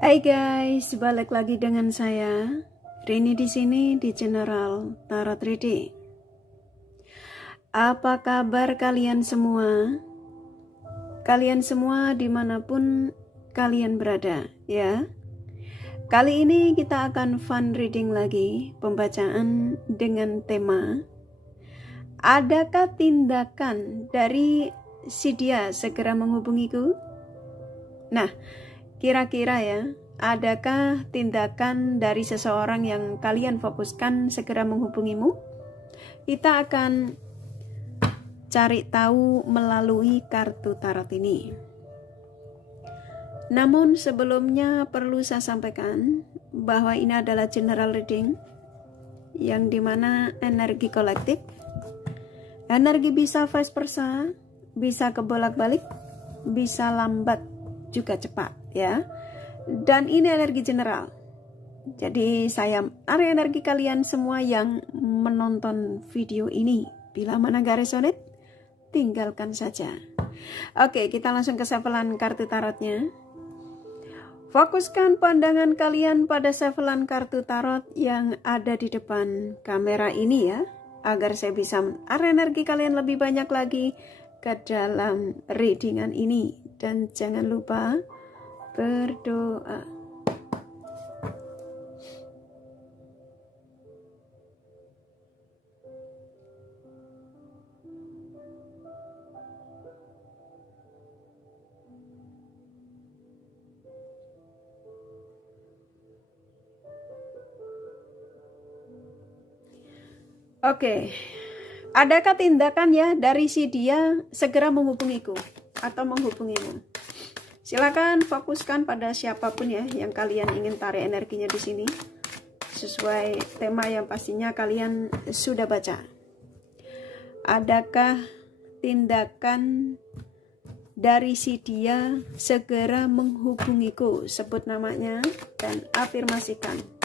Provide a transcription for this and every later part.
Hai guys, balik lagi dengan saya Rini di sini di General Tarot Reading. Apa kabar kalian semua? Kalian semua dimanapun kalian berada, ya. Kali ini kita akan fun reading lagi, pembacaan dengan tema adakah tindakan dari si dia segera menghubungiku? Nah, kira-kira ya, adakah tindakan dari seseorang yang kalian fokuskan segera menghubungimu? Kita akan cari tahu melalui kartu tarot ini. Namun sebelumnya perlu saya sampaikan bahwa ini adalah general reading yang dimana energi kolektif, energi bisa vice versa, bisa kebolak-balik, bisa lambat juga cepat ya. Dan ini energi general. Jadi saya tarik energi kalian semua yang menonton video ini. Bila mana gak resonate, tinggalkan saja. Oke, kita langsung ke sevelan kartu tarotnya. Fokuskan pandangan kalian pada sevelan kartu tarot yang ada di depan kamera ini ya, agar saya bisa menarik energi kalian lebih banyak lagi ke dalam readingan ini. Dan jangan lupa berdoa. Oke, adakah tindakan ya dari si dia segera menghubungiku atau menghubungimu? Silakan fokuskan pada siapapun ya yang kalian ingin tarik energinya di sini, sesuai tema yang pastinya kalian sudah baca. Adakah tindakan dari si dia segera menghubungiku? Sebut namanya dan afirmasikan.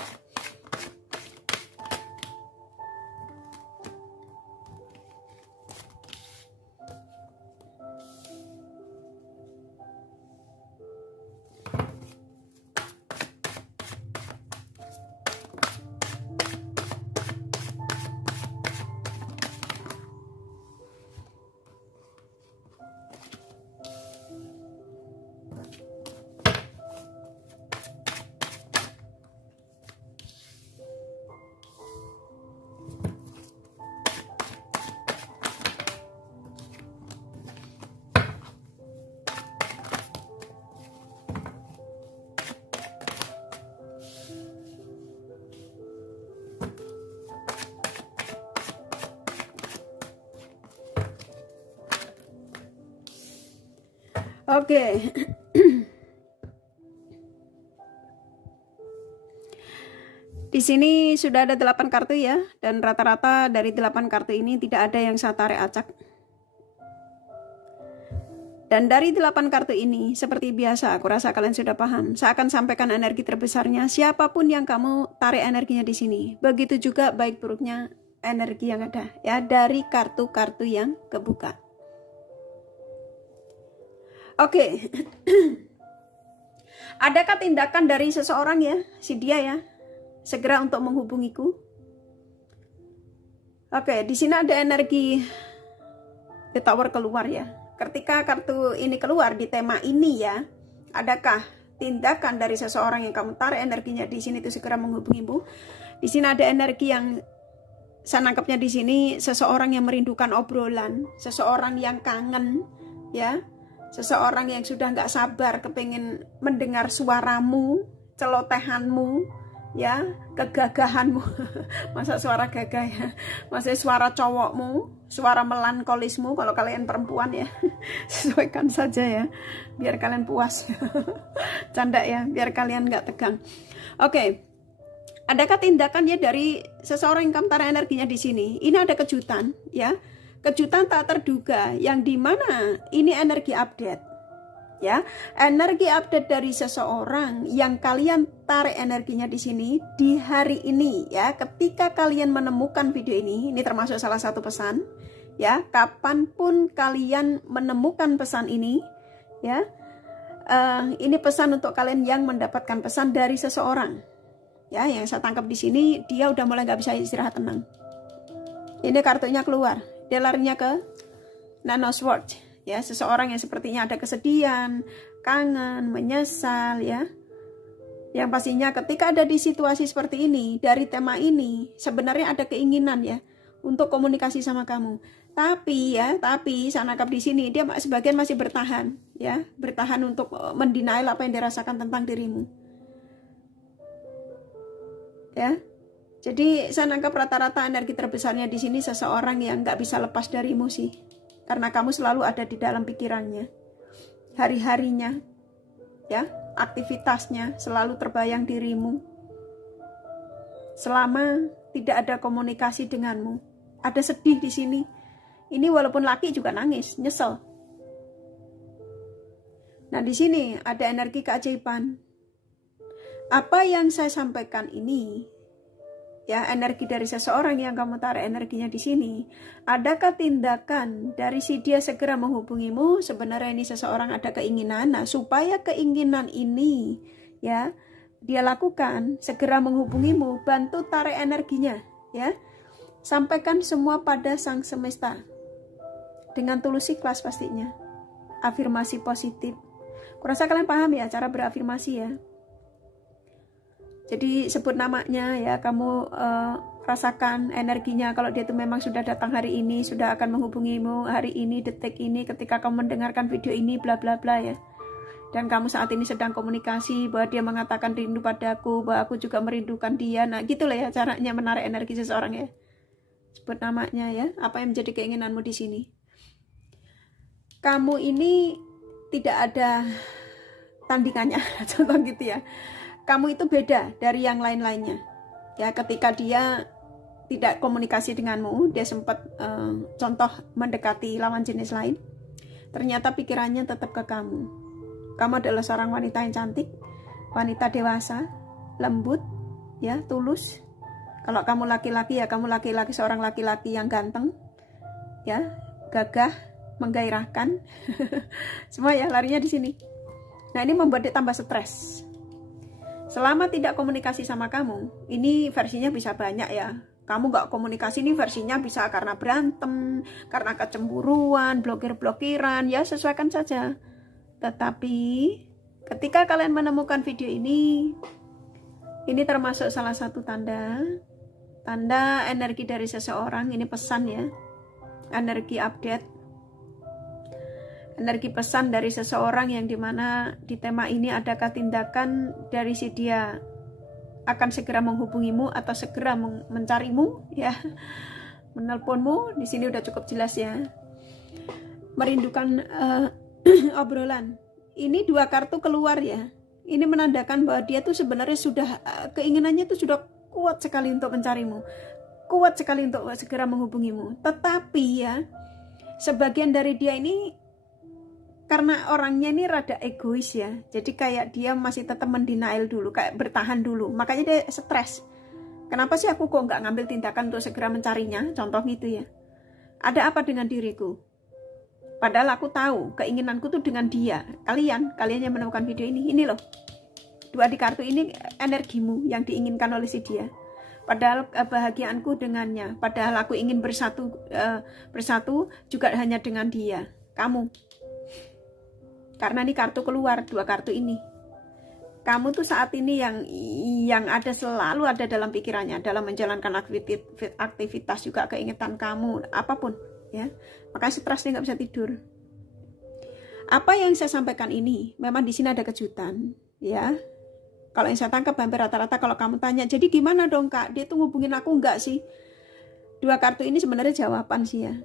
Oke. Di sini sudah ada 8 kartu ya, dan rata-rata dari 8 kartu ini tidak ada yang saya tarik acak. Dan dari 8 kartu ini, seperti biasa, aku rasa kalian sudah paham. Saya akan sampaikan energi terbesarnya, siapapun yang kamu tarik energinya di sini. Begitu juga baik buruknya energi yang ada ya dari kartu-kartu yang kebuka. Oke. Adakah tindakan dari seseorang ya, si dia ya, segera untuk menghubungiku? Oke, di sini ada energi The Tower keluar ya. Ketika kartu ini keluar di tema ini ya, adakah tindakan dari seseorang yang kamu tarik energinya di sini itu segera menghubungimu? Di sini ada energi yang saya nangkapnya di sini, seseorang yang merindukan obrolan, seseorang yang kangen ya, seseorang yang sudah nggak sabar kepengen mendengar suaramu, celotehanmu ya, kegagahanmu. Masa suara gagah ya, maksudnya suara cowokmu, suara melankolismu kalau kalian perempuan ya. Sesuaikan saja ya, biar kalian puas. Canda ya, biar kalian nggak tegang. Oke. Adakah tindakan ya dari seseorang yang kamu tarik energinya di sini? Ini ada kejutan ya, kejutan tak terduga yang dimana ini energi update ya, energi update dari seseorang yang kalian tarik energinya di sini di hari ini ya. Ketika kalian menemukan video ini termasuk salah satu pesan ya. Kapanpun kalian menemukan pesan ini ya, Ini pesan untuk kalian yang mendapatkan pesan dari seseorang. Ya, yang saya tangkap di sini, dia udah mulai nggak bisa istirahat tenang. Ini kartunya keluar, dia larinya ke Nine of Swords. Ya, seseorang yang sepertinya ada kesedihan, kangen, menyesal, ya. Yang pastinya ketika ada di situasi seperti ini, dari tema ini, sebenarnya ada keinginan ya untuk komunikasi sama kamu. Tapi saya nangkap di sini dia sebagian masih bertahan, ya, bertahan untuk mendenial apa yang dirasakan tentang dirimu. Ya. Jadi saya nangkap rata-rata energi terbesarnya di sini seseorang yang nggak bisa lepas darimu sih. Karena kamu selalu ada di dalam pikirannya. Hari-harinya, ya, aktivitasnya selalu terbayang dirimu. Selama tidak ada komunikasi denganmu, ada sedih di sini. Ini walaupun laki juga nangis, nyesel. Nah, di sini ada energi keajaiban. Apa yang saya sampaikan ini, ya, energi dari seseorang yang kamu tarik energinya di sini. Adakah tindakan dari si dia segera menghubungimu? Sebenarnya ini seseorang ada keinginan. Nah, supaya keinginan ini, ya, dia lakukan, segera menghubungimu, bantu tarik energinya, ya. Sampaikan semua pada Sang Semesta. Dengan tulus ikhlas pastinya. Afirmasi positif. Kurasa kalian paham ya cara berafirmasi ya. Jadi sebut namanya ya, kamu rasakan energinya kalau dia itu memang sudah datang hari ini, sudah akan menghubungimu hari ini, detik ini, ketika kamu mendengarkan video ini, bla bla bla ya. Dan kamu saat ini sedang komunikasi bahwa dia mengatakan rindu padaku, bahwa aku juga merindukan dia. Nah, gitulah ya caranya menarik energi seseorang ya. Sebut namanya ya, apa yang menjadi keinginanmu di sini. Kamu ini tidak ada tandingannya, contoh gitu ya. Kamu itu beda dari yang lain-lainnya. Ya, ketika dia tidak komunikasi denganmu, dia sempat contoh mendekati lawan jenis lain. Ternyata pikirannya tetap ke kamu. Kamu adalah seorang wanita yang cantik, wanita dewasa, lembut, ya, tulus. Kalau kamu laki-laki ya kamu laki-laki, seorang laki-laki yang ganteng, ya, gagah, menggairahkan. Semua ya larinya di sini. Nah, ini membuat dia tambah stres. Selama tidak komunikasi sama kamu, ini versinya bisa banyak ya. Kamu gak komunikasi, ini versinya bisa karena berantem, karena kecemburuan, blokir-blokiran, ya sesuaikan saja. Tetapi ketika kalian menemukan video ini termasuk salah satu tanda energi dari seseorang. Ini pesan ya, energi update, energi pesan dari seseorang yang dimana di tema ini adakah tindakan dari si dia akan segera menghubungimu atau segera mencarimu ya, menelponmu. Di sini udah cukup jelas ya, merindukan obrolan. Ini 2 kartu keluar ya, ini menandakan bahwa dia tuh sebenarnya sudah keinginannya tuh sudah kuat sekali untuk mencarimu, kuat sekali untuk segera menghubungimu. Tetapi ya, sebagian dari dia ini karena orangnya ini rada egois ya, jadi kayak dia masih tetap mendenial dulu, kayak bertahan dulu, makanya dia stres. Kenapa sih aku kok nggak ngambil tindakan untuk segera mencarinya, contoh gitu ya. Ada apa dengan diriku? Padahal aku tahu keinginanku tuh dengan dia. Kalian yang menemukan video ini loh, 2 di kartu ini energimu yang diinginkan oleh si dia. Padahal kebahagiaanku dengannya, padahal aku ingin bersatu juga hanya dengan dia, kamu. Karena ini kartu keluar, 2 kartu ini. Kamu tuh saat ini yang ada selalu ada dalam pikirannya, dalam menjalankan aktivitas juga keinginan kamu, apapun ya. Makanya stres dia nggak bisa tidur. Apa yang saya sampaikan ini, memang di sini ada kejutan ya. Kalau yang saya tangkap hampir rata-rata kalau kamu tanya, jadi gimana dong Kak? Dia tuh ngubungin aku enggak sih? 2 kartu ini sebenarnya jawaban sih ya.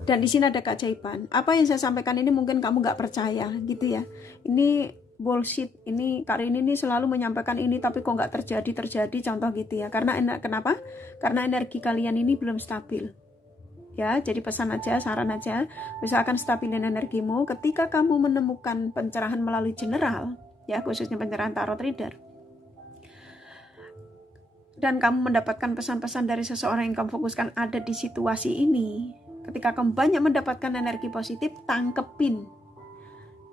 Dan di sini ada keajaiban. Apa yang saya sampaikan ini mungkin kamu nggak percaya gitu ya. Ini bullshit. Ini Karini ini selalu menyampaikan ini tapi kok nggak terjadi contoh gitu ya. Karena kenapa? Karena energi kalian ini belum stabil. Ya, jadi pesan aja, saran aja, usahakan stabilin energimu. Ketika kamu menemukan pencerahan melalui general, ya khususnya pencerahan tarot reader, dan kamu mendapatkan pesan-pesan dari seseorang yang kamu fokuskan ada di situasi ini. Ketika kamu banyak mendapatkan energi positif, tangkepin.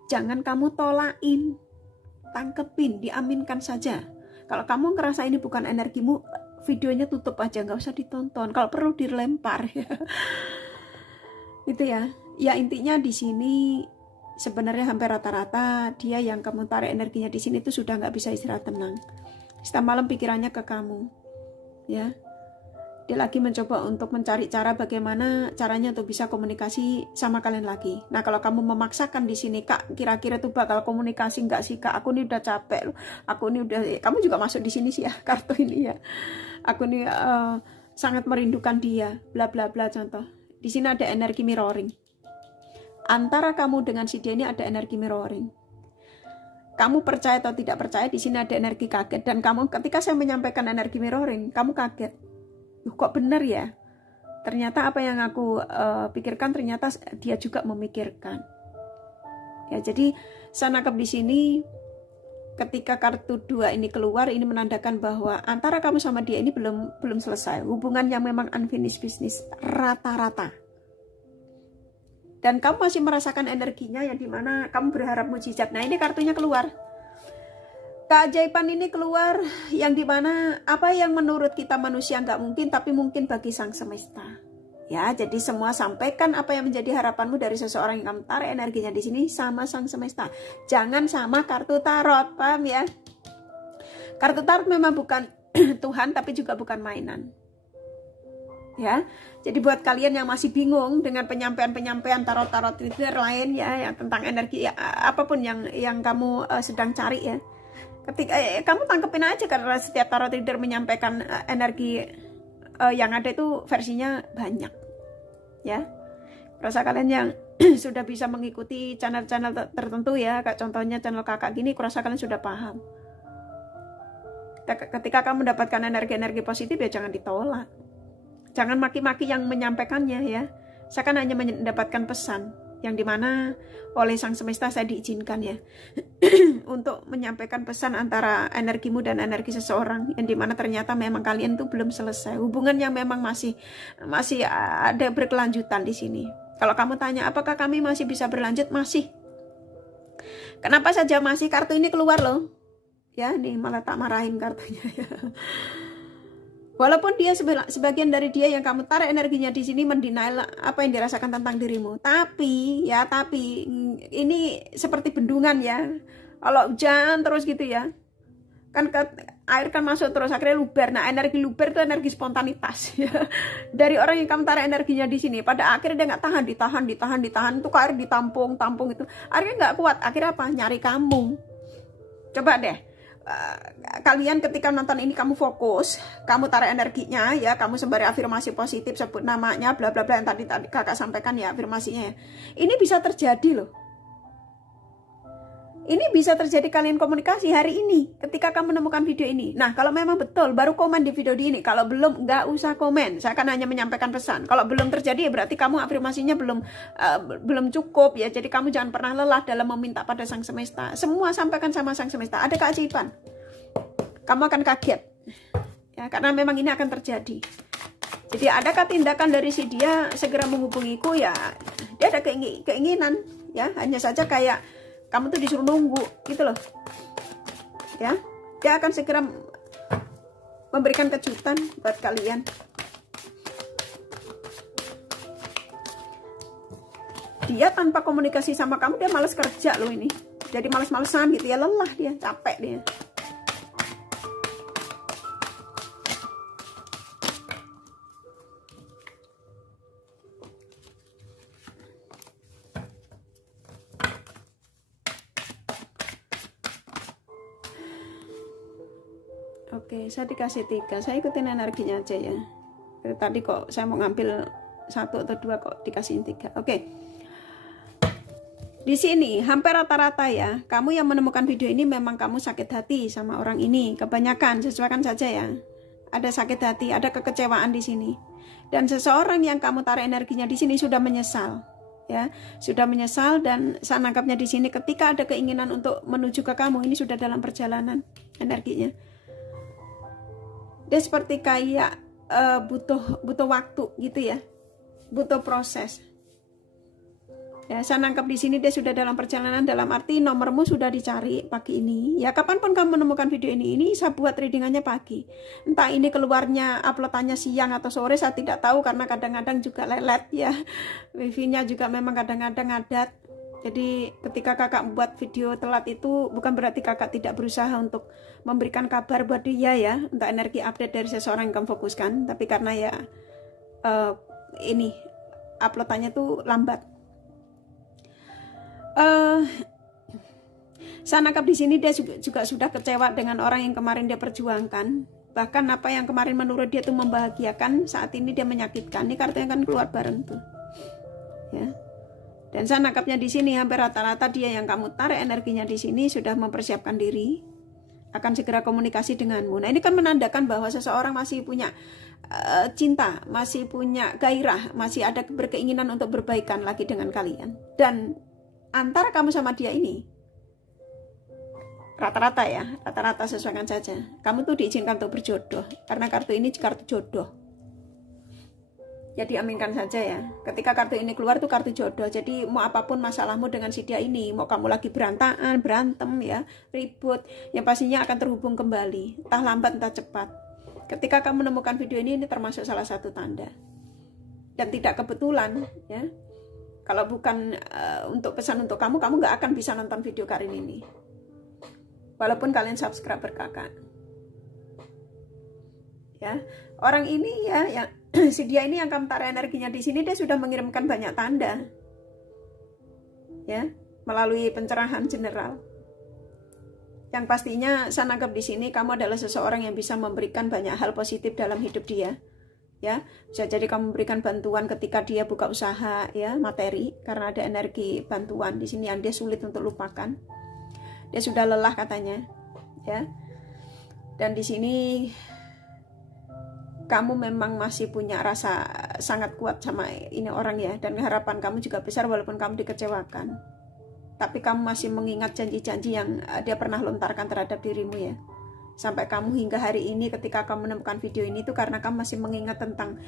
Jangan kamu tolain, tangkepin, diaminkan saja. Kalau kamu ngerasa ini bukan energimu, videonya tutup aja, nggak usah ditonton. Kalau perlu dilempar ya. Gitu ya. Ya intinya di sini sebenarnya hampir rata-rata dia yang kamu tarik energinya di sini itu sudah nggak bisa istirahat tenang. Setiap malam pikirannya ke kamu, ya. Dia lagi mencoba untuk mencari cara bagaimana caranya untuk bisa komunikasi sama kalian lagi. Nah, kalau kamu memaksakan di sini, Kak, kira-kira tuh bakal komunikasi nggak sih, Kak? Aku ini udah capek loh. Aku ini udah, kamu juga masuk di sini sih ya, kartu ini ya. Aku ini sangat merindukan dia, bla bla bla contoh. Di sini ada energi mirroring. Antara kamu dengan si dia ini ada energi mirroring. Kamu percaya atau tidak percaya, di sini ada energi kaget. Dan kamu ketika saya menyampaikan energi mirroring, kamu kaget. Kok benar ya? Ternyata apa yang aku pikirkan ternyata dia juga memikirkan. Ya, jadi saya nangkep di sini ketika kartu 2 ini keluar, ini menandakan bahwa antara kamu sama dia ini belum selesai. Hubungan yang memang unfinished business rata-rata. Dan kamu masih merasakan energinya yang dimana kamu berharap mujizat. Nah, ini kartunya keluar. Keajaiban ini keluar yang dimana apa yang menurut kita manusia nggak mungkin, tapi mungkin bagi sang semesta. Ya, jadi semua sampaikan apa yang menjadi harapanmu dari seseorang yang kamu tarik energinya di sini sama sang semesta. Jangan sama kartu tarot, paham ya? Kartu tarot memang bukan Tuhan, tapi juga bukan mainan. Ya, jadi buat kalian yang masih bingung dengan penyampaian tarot-tarot reader lain ya tentang energi ya, apapun yang kamu sedang cari ya. Ketika kamu tangkepin aja karena setiap tarot reader menyampaikan energi yang ada itu versinya banyak. Ya. Rasa kalian yang sudah bisa mengikuti channel-channel tertentu ya, kayak contohnya channel kakak gini, kurasa kalian sudah paham. Ketika kamu mendapatkan energi-energi positif ya jangan ditolak. Jangan maki-maki yang menyampaikannya ya. Saya kan hanya mendapatkan pesan yang dimana oleh sang semesta saya diizinkan ya untuk menyampaikan pesan antara energimu dan energi seseorang yang dimana ternyata memang kalian itu belum selesai hubungan yang memang masih ada berkelanjutan di sini. Kalau kamu tanya apakah kami masih bisa berlanjut, masih. Kenapa saja masih? Kartu ini keluar loh ya, nih malah tak marahin kartunya ya. Walaupun dia sebagian dari dia yang kamu tarik energinya di sini mendenial apa yang dirasakan tentang dirimu. Tapi ini seperti bendungan ya. Kalau hujan terus gitu ya. Kan air kan masuk terus akhirnya luber. Nah, energi luber itu energi spontanitas ya. Dari orang yang kamu tarik energinya di sini, pada akhirnya dia nggak ditahan itu air ditampung itu. Akhirnya nggak kuat. Akhirnya apa? Nyari kamu. Coba deh. Kalian ketika nonton ini kamu fokus, kamu tarik energinya ya, kamu sembari afirmasi positif, sebut namanya bla bla bla yang tadi kakak sampaikan ya afirmasinya ya. Ini bisa terjadi loh. Ini bisa terjadi kalian komunikasi hari ini ketika kamu menemukan video ini. Nah, kalau memang betul baru komen di video ini. Kalau belum nggak usah komen. Saya akan hanya menyampaikan pesan. Kalau belum terjadi ya berarti kamu afirmasinya belum cukup ya. Jadi kamu jangan pernah lelah dalam meminta pada sang semesta. Semua sampaikan sama sang semesta. Ada keajaiban. Kamu akan kaget. Ya, karena memang ini akan terjadi. Jadi adakah tindakan dari si dia segera menghubungiku ya? Dia ada keinginan ya. Hanya saja kayak kamu tuh disuruh nunggu gitu loh ya. Dia akan segera memberikan kejutan buat kalian. Dia tanpa komunikasi sama kamu dia malas kerja loh ini. Jadi malas-malesan gitu ya, lelah dia, capek dia. Oke, saya dikasih 3. Saya ikutin energinya aja ya. Tadi kok saya mau ngambil 1 atau 2 kok dikasihin 3. Oke. Di sini hampir rata-rata ya, kamu yang menemukan video ini memang kamu sakit hati sama orang ini. Kebanyakan, sesuaikan saja ya. Ada sakit hati, ada kekecewaan di sini. Dan seseorang yang kamu tarik energinya di sini sudah menyesal. Ya, sudah menyesal dan saya nangkapnya di sini ketika ada keinginan untuk menuju ke kamu, ini sudah dalam perjalanan energinya. Dia seperti kayak butuh waktu gitu ya, butuh proses. Ya, saya nangkap di sini dia sudah dalam perjalanan, dalam arti nomormu sudah dicari pagi ini. Ya, kapanpun kamu menemukan video ini saya buat readingannya pagi. Entah ini keluarnya uploadannya siang atau sore, saya tidak tahu karena kadang-kadang juga lelet ya. Wifi-nya juga memang kadang-kadang ngadat. Jadi ketika kakak buat video telat itu bukan berarti kakak tidak berusaha untuk memberikan kabar buat dia ya, untuk energi update dari seseorang yang kamu fokuskan. Tapi karena ya ini uploadannya tuh lambat. Saya nangkap di sini dia juga sudah kecewa dengan orang yang kemarin dia perjuangkan. Bahkan apa yang kemarin menurut dia itu membahagiakan, saat ini dia menyakitkan. Ini kartunya kan keluar bareng tuh. Ya. Dan saya nangkapnya di sini hampir rata-rata dia yang kamu tarik energinya di sini sudah mempersiapkan diri akan segera komunikasi denganmu. Nah, ini kan menandakan bahwa seseorang masih punya cinta, masih punya gairah, masih ada berkeinginan untuk berbaikan lagi dengan kalian. Dan antara kamu sama dia ini rata-rata ya, rata-rata sesuaikan saja. Kamu tuh diizinkan untuk berjodoh karena kartu ini kartu jodoh. Ya diaminkan saja ya. Ketika kartu ini keluar tuh kartu jodoh. Jadi mau apapun masalahmu dengan si dia ini, mau kamu lagi berantem ya, ribut, yang pastinya akan terhubung kembali, entah lambat entah cepat. Ketika kamu menemukan video ini termasuk salah satu tanda. Dan tidak kebetulan ya. Kalau bukan untuk pesan untuk kamu nggak akan bisa nonton video Karin ini. Walaupun kalian subscriber kakak. Ya, orang ini ya, yang si dia ini yang kamu tarik energinya di sini, dia sudah mengirimkan banyak tanda. Ya, melalui pencerahan general. Yang pastinya saya nangkap di sini kamu adalah seseorang yang bisa memberikan banyak hal positif dalam hidup dia. Ya, bisa jadi kamu memberikan bantuan ketika dia buka usaha ya, materi, karena ada energi bantuan di sini yang dia sulit untuk lupakan. Dia sudah lelah katanya, ya. Dan di sini kamu memang masih punya rasa sangat kuat sama ini orang ya, dan harapan kamu juga besar walaupun kamu dikecewakan. Tapi kamu masih mengingat janji-janji yang dia pernah lontarkan terhadap dirimu ya. Sampai kamu hingga hari ini ketika kamu menemukan video ini itu karena kamu masih mengingat tentang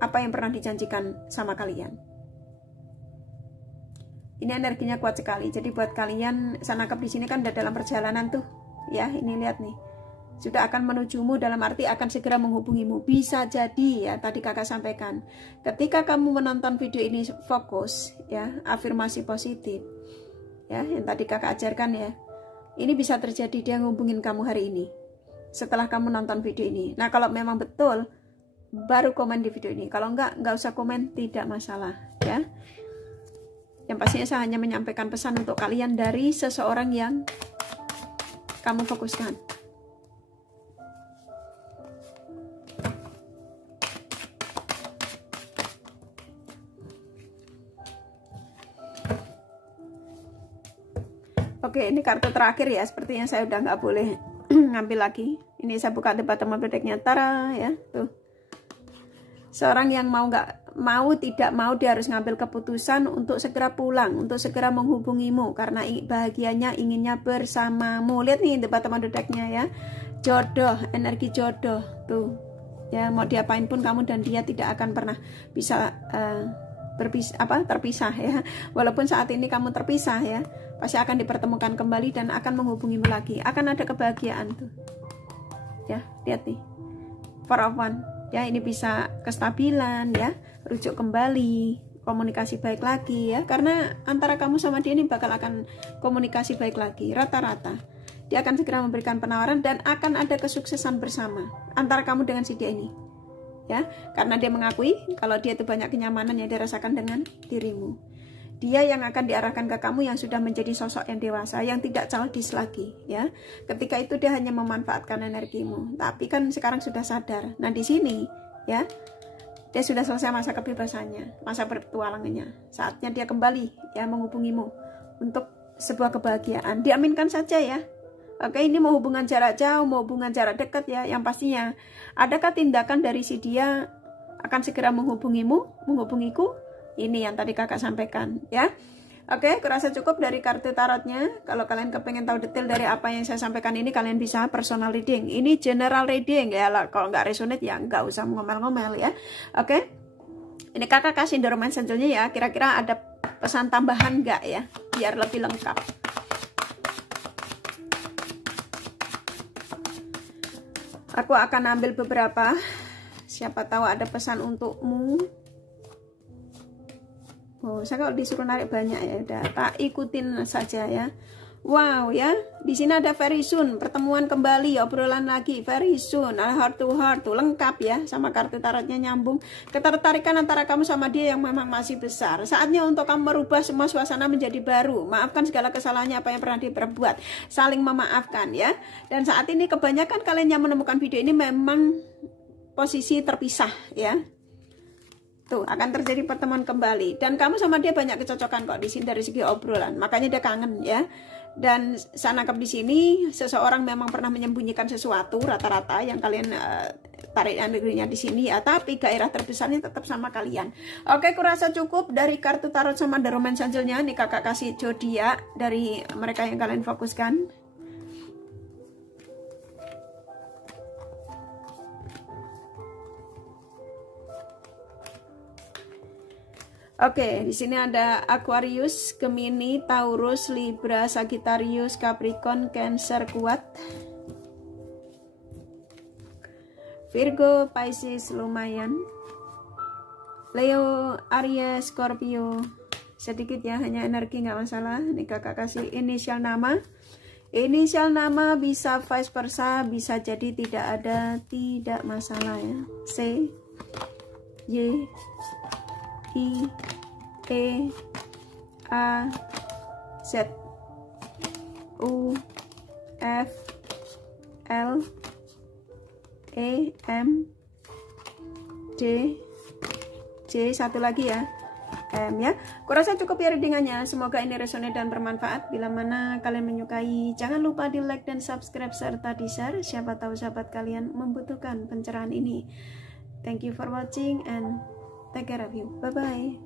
apa yang pernah dijanjikan sama kalian. Ini energinya kuat sekali. Jadi buat kalian, saya nangkap di sini kan udah dalam perjalanan tuh. Ya, ini lihat nih. Sudah akan menujumu, dalam arti akan segera menghubungimu. Bisa jadi ya, tadi kakak sampaikan. Ketika kamu menonton video ini fokus ya, afirmasi positif. Ya, yang tadi kakak ajarkan ya. Ini bisa terjadi dia ngubungin kamu hari ini setelah kamu nonton video ini. Nah, kalau memang betul baru komen di video ini. Kalau enggak usah komen, tidak masalah ya. Yang pastinya saya hanya menyampaikan pesan untuk kalian dari seseorang yang kamu fokuskan. Oke, ini kartu terakhir ya. Sepertinya saya udah nggak boleh ngambil lagi. Ini saya buka debat sama bedeknya. Tara ya, tuh. Seorang yang tidak mau dia harus ngambil keputusan untuk segera pulang, untuk segera menghubungimu karena bahagianya inginnya bersamamu. Lihat nih debat sama bedeknya ya. Jodoh, energi jodoh tuh. Ya, mau diapain pun kamu dan dia tidak akan pernah bisa terpisah ya. Walaupun saat ini kamu terpisah ya, pasti akan dipertemukan kembali dan akan menghubungimu lagi. Akan ada kebahagiaan tuh. Ya, lihat nih. Four of Wands. Ya, ini bisa kestabilan ya, rujuk kembali, komunikasi baik lagi ya. Karena antara kamu sama dia ini bakal akan komunikasi baik lagi rata-rata. Dia akan segera memberikan penawaran dan akan ada kesuksesan bersama antara kamu dengan si dia ini. Ya, karena dia mengakui kalau dia itu banyak kenyamanan yang dirasakan dengan dirimu. Dia yang akan diarahkan ke kamu yang sudah menjadi sosok yang dewasa, yang tidak childish lagi ya. Ketika itu dia hanya memanfaatkan energimu, tapi kan sekarang sudah sadar. Nah, di sini ya, dia sudah selesai masa kebebasannya, masa petualangannya. Saatnya dia kembali ya menghubungimu untuk sebuah kebahagiaan. Diaminkan saja ya. Oke, ini mau hubungan jarak jauh, mau hubungan jarak dekat ya. Yang pastinya, adakah tindakan dari si dia akan segera menghubungiku? Ini yang tadi kakak sampaikan ya. Oke, kurasa cukup dari kartu tarotnya. Kalau kalian kepengen tahu detail dari apa yang saya sampaikan ini, kalian bisa personal reading. Ini general reading ya. Kalau nggak resonate ya nggak usah ngomel-ngomel ya. Oke. Ini kakak kasih Endorment Angelnya ya, kira-kira ada pesan tambahan nggak ya, biar lebih lengkap. Aku akan ambil beberapa, siapa tahu ada pesan untukmu. Oh, saya kalau disuruh narik banyak ya, udah tak ikutin saja ya. Wow ya, di sini ada very soon, pertemuan kembali, obrolan lagi, very soon, heart to heart tuh lengkap ya, sama kartu tarotnya nyambung. Ketertarikan antara kamu sama dia yang memang masih besar. Saatnya untuk kamu merubah semua suasana menjadi baru. Maafkan segala kesalahannya apa yang pernah diperbuat. Saling memaafkan ya. Dan saat ini kebanyakan kalian yang menemukan video ini memang posisi terpisah ya. Tuh akan terjadi pertemuan kembali. Dan kamu sama dia banyak kecocokan kok di sini dari segi obrolan. Makanya dia kangen ya. Dan saya nangkap di sini seseorang memang pernah menyembunyikan sesuatu rata-rata yang kalian tarik energinya di sini ya, tapi gairah terbesarnya tetap sama kalian. Oke, kurasa cukup dari kartu tarot sama Endorment Angelnya. Nih kakak kasih zodiak dari mereka yang kalian fokuskan. Oke, di sini ada Aquarius, Gemini, Taurus, Libra, Sagittarius, Capricorn, Cancer kuat, Virgo, Pisces lumayan, Leo, Aries, Scorpio sedikit ya, hanya energi nggak masalah. Ini kakak kasih inisial nama. Inisial nama bisa vice versa, bisa jadi tidak ada, tidak masalah ya. C, Y, I, E, A, Z, U, F, L, E, M, D, J, satu lagi ya, M ya. Kurasa cukup ya readingannya. Semoga ini resonate dan bermanfaat. Bila mana kalian menyukai, jangan lupa di like dan subscribe serta di share. Siapa tahu sahabat kalian membutuhkan pencerahan ini. Thank you for watching and take care of you. Bye bye.